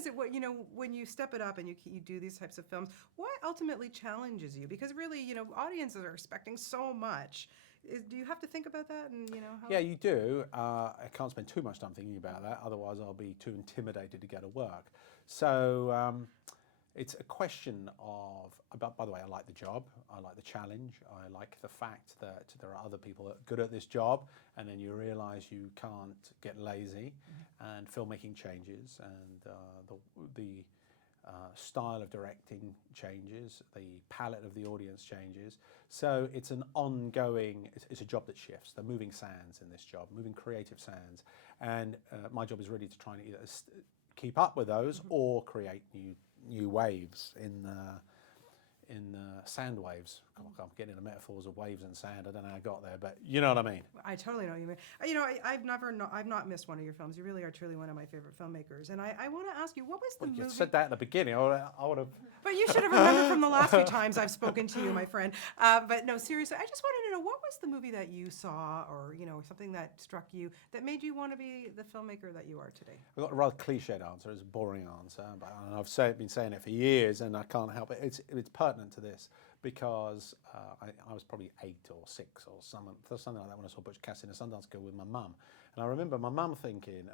is it, what, when you step it up and you do these types of films, what ultimately challenges you? Because really, audiences are expecting so much. Do you have to think about that? And how? Yeah, you do. I can't spend too much time thinking about that, otherwise I'll be too intimidated to go to work. So it's a question of, by the way, I like the job, I like the challenge, I like the fact that there are other people that are good at this job, and then you realise you can't get lazy, and filmmaking changes, and the style of directing changes, the palette of the audience changes. So it's an ongoing, it's a job that shifts. They're moving sands in this job, moving creative sands. And my job is really to try and either keep up with those or create new waves in sand waves. I'm getting into metaphors of waves and sand. I don't know how I got there, but you know what I mean. I totally know what you mean. I've not missed one of your films. You really are truly one of my favorite filmmakers. And I want to ask you, what was the movie? You said that at the beginning. I would have. But you should have remembered from the last few times I've spoken to you, my friend. But no, seriously, I just wanted to know, what was the movie that you saw, or something that struck you that made you want to be the filmmaker that you are today? I've got a rather cliched answer. It's a boring answer, but I've been saying it for years, and I can't help it. It's pertinent to this because I was probably 8 or 6 or something like that when I saw Butch Cassidy in a Sundance School with my mum, and I remember my mum thinking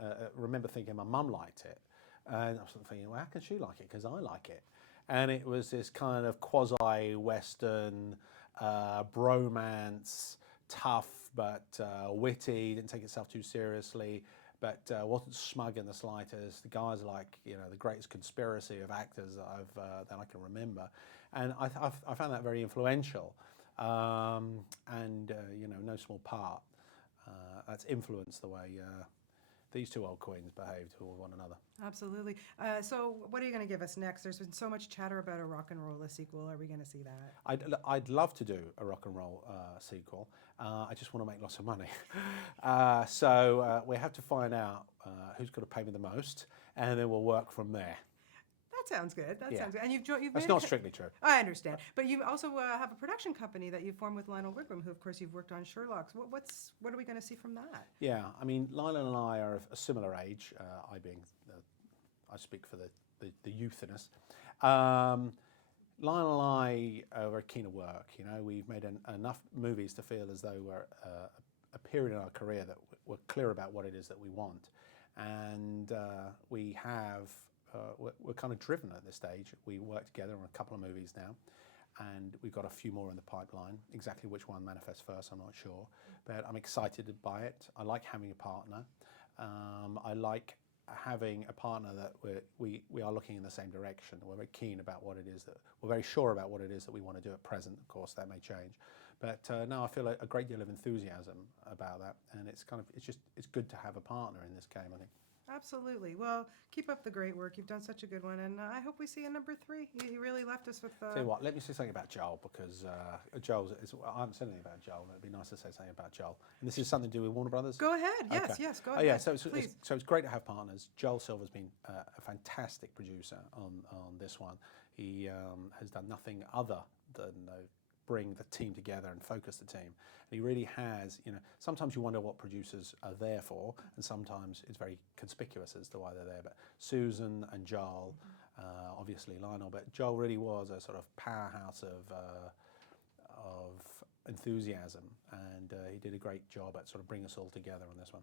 my mum liked it, and I was thinking, well, how can she like it? Because I like it. And it was this kind of quasi-Western bromance, tough but witty, didn't take itself too seriously, but wasn't smug in the slightest. The guy's like, the greatest conspiracy of actors that I can remember. And I found that very influential. No small part, that's influenced the way these two old queens behaved toward one another. Absolutely. So what are you going to give us next? There's been so much chatter about a rock and roll sequel. Are we going to see that? I'd love to do a rock and roll sequel. I just want to make lots of money. So we have to find out who's going to pay me the most, and then we'll work from there. That sounds good. That sounds good. And you've That's not strictly true. I understand. But you also have a production company that you formed with Lionel Wigram, who, of course, you've worked on Sherlock's. What are we going to see from that? Yeah, I mean, Lionel and I are of a similar age, I being, I speak for the youth in us. Lionel and I are very keen to work. We've made enough movies to feel as though we're a period in our career that we're clear about what it is that we want. And we have... we're kind of driven at this stage. We work together on a couple of movies now, and we've got a few more in the pipeline. Exactly which one manifests first, I'm not sure, but I'm excited by it. I like having a partner. I like having a partner that we are looking in the same direction. We're very keen about what it is that we're very sure about what it is that we want to do at present. Of course, that may change, but no, I feel a great deal of enthusiasm about that, and it's good to have a partner in this game, I think. Absolutely. Well, keep up the great work. You've done such a good one, and I hope we see a number 3. You really left us with... Tell you what, let me say something about Joel, because Joel, I haven't said anything about Joel, and it'd be nice to say something about Joel. And this is something to do with Warner Brothers? Go ahead. Yes, okay. Yes, go ahead. Yeah, so it's great to have partners. Joel Silver's been a fantastic producer on this one. He has done nothing other than bring the team together and focus the team. And he really has, sometimes you wonder what producers are there for, and sometimes it's very conspicuous as to why they're there. But Susan and Joel, obviously Lionel, but Joel really was a sort of powerhouse of enthusiasm, and he did a great job at sort of bringing us all together on this one.